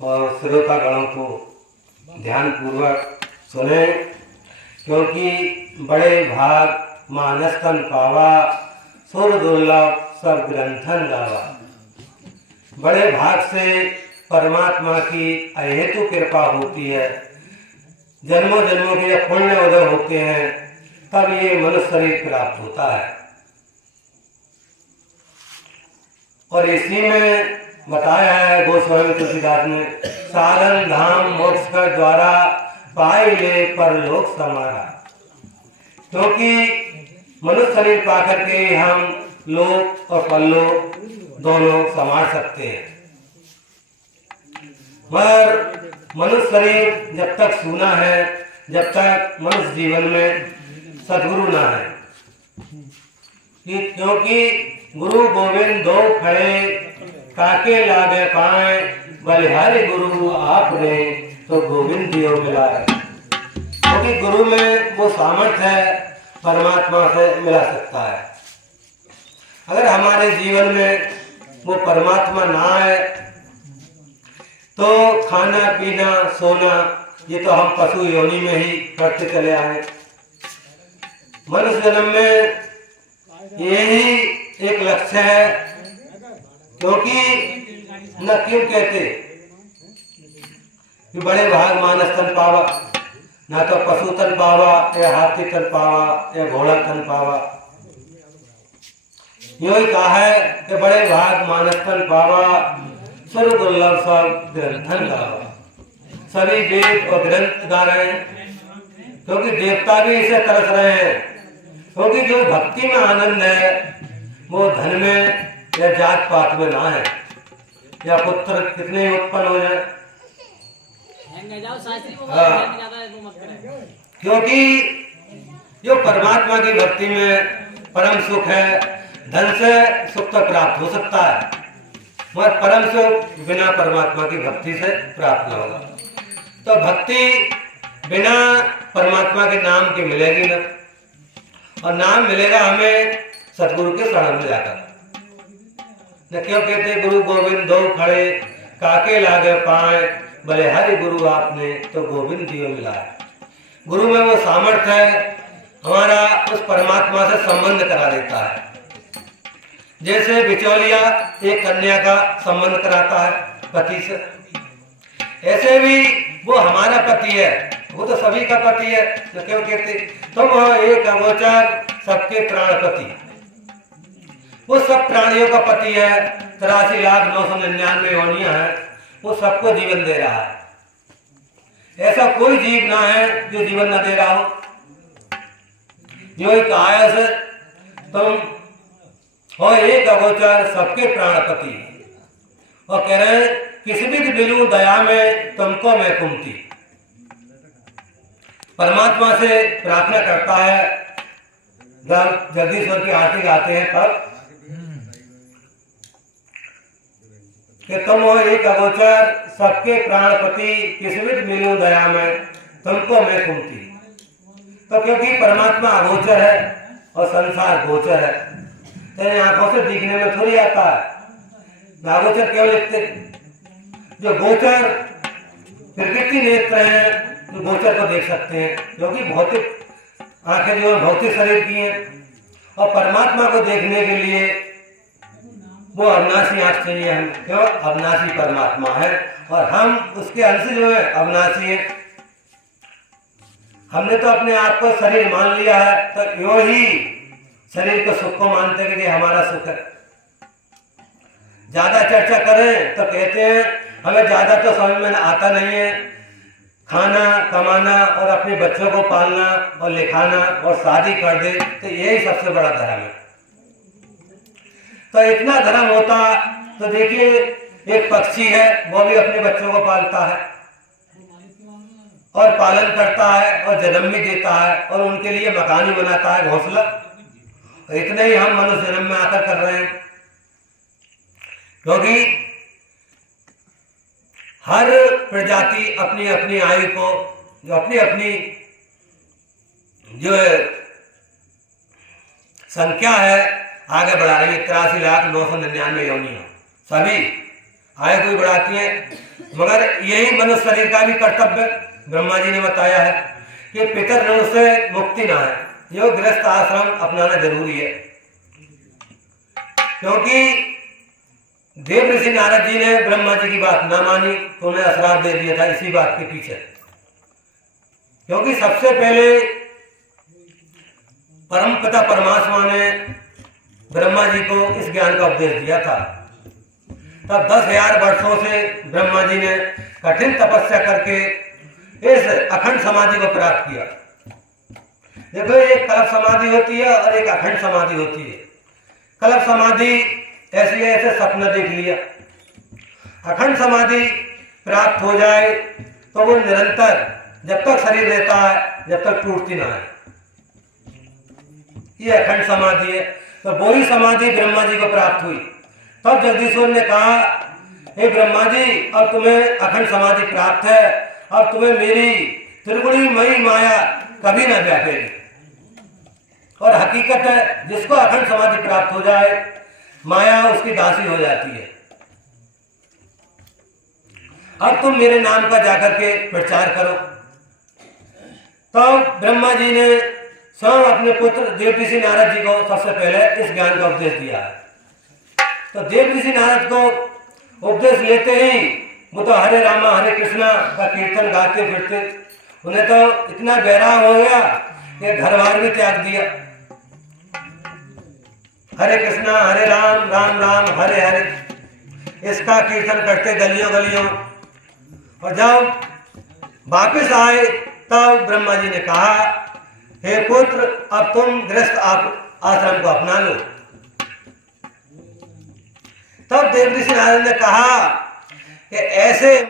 और श्रोतागणों को ध्यानपूर्वक सुने, क्योंकि बड़े भाग मानस तन पावा, सुर दुर्लभ सब ग्रंथन गावा। बड़े भाग से परमात्मा की अहेतु कृपा होती है। जन्मों जन्मों के जब पुण्य उदय होते हैं तब ये मनुष्य शरीर प्राप्त होता है। और इसी में बताया है गोस्वामी तुलसीदास ने, साधन धाम मोक्ष का द्वारा पाई ले परलोक समारा। क्योंकि मनुष्य शरीर पाकर के हम लोक और परलोक दोनों संभाल सकते हैं। मगर मनुष्य शरीर जब तक सूना है, जब तक मनुष्य जीवन में सद्गुरु ना है, क्योंकि गुरु गोविंद दो खड़े काके लागे पाए, बलिहारी गुरु आपने तो गोविंद दियो मिलाए। क्योंकि गुरु में वो सामर्थ्य है, परमात्मा से मिला सकता है। अगर हमारे जीवन में वो परमात्मा ना आए तो खाना पीना सोना ये तो हम पशु योनि में ही करते चले आए। मनुष्य जन्म में यही एक लक्ष्य है। क्योंकि न क्यों कहते कि बड़े भाग मानस तन पावा, ना तो पशु तन पावा या हाथी तन पावा या घोड़ा तन पावा। यूं ही कहा है कि बड़े भाग मानस तन पावा, सुर दुर्लभ सब ग्रंथन गावा। सभी वेद और ग्रंथ गा रहे हैं, क्योंकि देवता भी इसे तरस रहे हैं। क्योंकि जो भक्ति में आनंद है वो धन में या जात पात में ना है, या पुत्र कितने उत्पन्न हो जाए। क्योंकि जो परमात्मा की भक्ति में परम सुख है, धन से सुख तो प्राप्त हो सकता है, मगर परम सुख बिना परमात्मा की भक्ति से प्राप्त न होगा। तो भक्ति बिना परमात्मा के नाम की मिलेगी ना, और नाम मिलेगा हमें सतगुरु के शरण में जाकर। न क्यों कहते गुरु गोविंद दो खड़े काके लागे पाए, बलिहारी गुरु आपने तो गोविंद दियो मिलाए। गुरु में वो सामर्थ्य है, हमारा उस परमात्मा से संबंध करा देता है। जैसे बिचौलिया एक कन्या का संबंध कराता है पति से, ऐसे भी वो हमारा पति है, वो तो सभी का पति है। तो क्यों कहते तुम हो एक अगोचर सबके प्राणपति। वो सब प्राणियों का पति है, 83,999 योनियां हैं, वो सबको जीवन दे रहा है। ऐसा कोई जीव ना है जो जीवन न दे रहा हो। जो ही कहा है उसे, तुम हो एक अगोचर सबके प्राणपति। और कह रहे हैं किसी भी मिलूं दया में तुमको मैं कुमती। परमात्मा से प्रार्थना करता है, जब जगदीश्वर की आरती गाते हैं तब, कि तुम हो एक अगोचर सबके प्राणपति, किस्मत मिलूं दया में तुमको मैं कुमती। तो क्योंकि परमात्मा अगोचर है और संसार गोचर है, तेरे आंखों से दिखने में थोड़ी आता है। अगोचर क्यों लिखते? जो गोचर प्रकृति नेत्र हैं जो गोचर को देख सकते हैं, जो कि भौतिक आंखें जो भौतिक शरीर की हैं। और परमात्मा को देखने के लिए वो अविनाशी आंख चाहिए हम। क्यों? अविनाशी परमात्मा है और हम उसके अंश जो है अविनाशी है। हमने तो अपने आप को शरीर मान लिया है, तो यूं ही शरीर को सुख को मानते हैं कि ये हमारा सुख है। ज्यादा चर्चा करें तो कहते हैं हमें ज्यादा तो समझ में आता नहीं है। खाना कमाना और अपने बच्चों को पालना और लिखाना और शादी कर दे, तो यही सबसे बड़ा धर्म है। तो इतना धर्म होता तो देखिए एक पक्षी है, वो भी अपने बच्चों को पालता है और पालन करता है और जन्म भी देता है और उनके लिए मकान भी बनाता है, घोंसला। इतने ही हम मनुष्य जन्म में आकर कर रहे हैं। क्योंकि हर प्रजाति अपनी अपनी आयु को जो अपनी अपनी जो संख्या है आगे बढ़ा रही है। 83,999 योनियां सभी आय को भी बढ़ाती हैं, मगर यही मनुष्य शरीर का भी कर्तव्य ब्रह्मा जी ने बताया है कि पितर ऋण से मुक्ति ना है, यो गृहस्थ आश्रम अपनाना जरूरी है। क्योंकि देव ऋषि नारद जी ने ब्रह्मा जी की बात ना मानी तो उन्हें श्राप दे दिया था इसी बात के पीछे। क्योंकि सबसे पहले परमपिता परमात्मा ने ब्रह्मा जी को इस ज्ञान का उपदेश दिया था। तब 10,000 वर्षों से ब्रह्मा जी ने कठिन तपस्या करके इस अखंड समाधि को प्राप्त किया। देखो, एक कल्प समाधि होती है और एक अखंड समाधि होती है। कल्प समाधि ऐसे ऐसे सपना देख लिया, अखंड समाधि प्राप्त हो जाए तो वो निरंतर जब तक शरीर रहता है जब तक टूटती ना है, ये अखंड समाधि है। तो वही समाधि ब्रह्मा जी को प्राप्त हुई। तब जगदीश्वर ने कहा, हे ब्रह्मा जी, अब तुम्हें अखंड समाधि प्राप्त है, अब तुम्हें मेरी त्रिगुणी मई माया कभी न व्यापेगी। और हकीकत है, जिसको अखंड समाधि प्राप्त हो जाए माया उसकी दासी हो जाती है। अब तुम मेरे नाम का जाकर के प्रचार करो। तो ब्रह्मा जी ने स्वयं अपने पुत्र देव ऋषि नारद जी को सबसे पहले इस ज्ञान का उपदेश दिया है। तो देव ऋषि नारद को उपदेश लेते ही वो तो हरे रामा हरे कृष्णा का कीर्तन गाते फिरते, उन्हें तो इतना गहरा हो गया कि घर बार भी त्याग दिया। हरे कृष्णा हरे राम राम राम हरे हरे इसका कीर्तन करते गलियों गलियों। और जब वापिस आए तब ब्रह्मा जी ने कहा, हे पुत्र, अब तुम गृहस्थ आश्रम को अपना लो। तब देव ऋषि नारद ने कहा कि ऐसे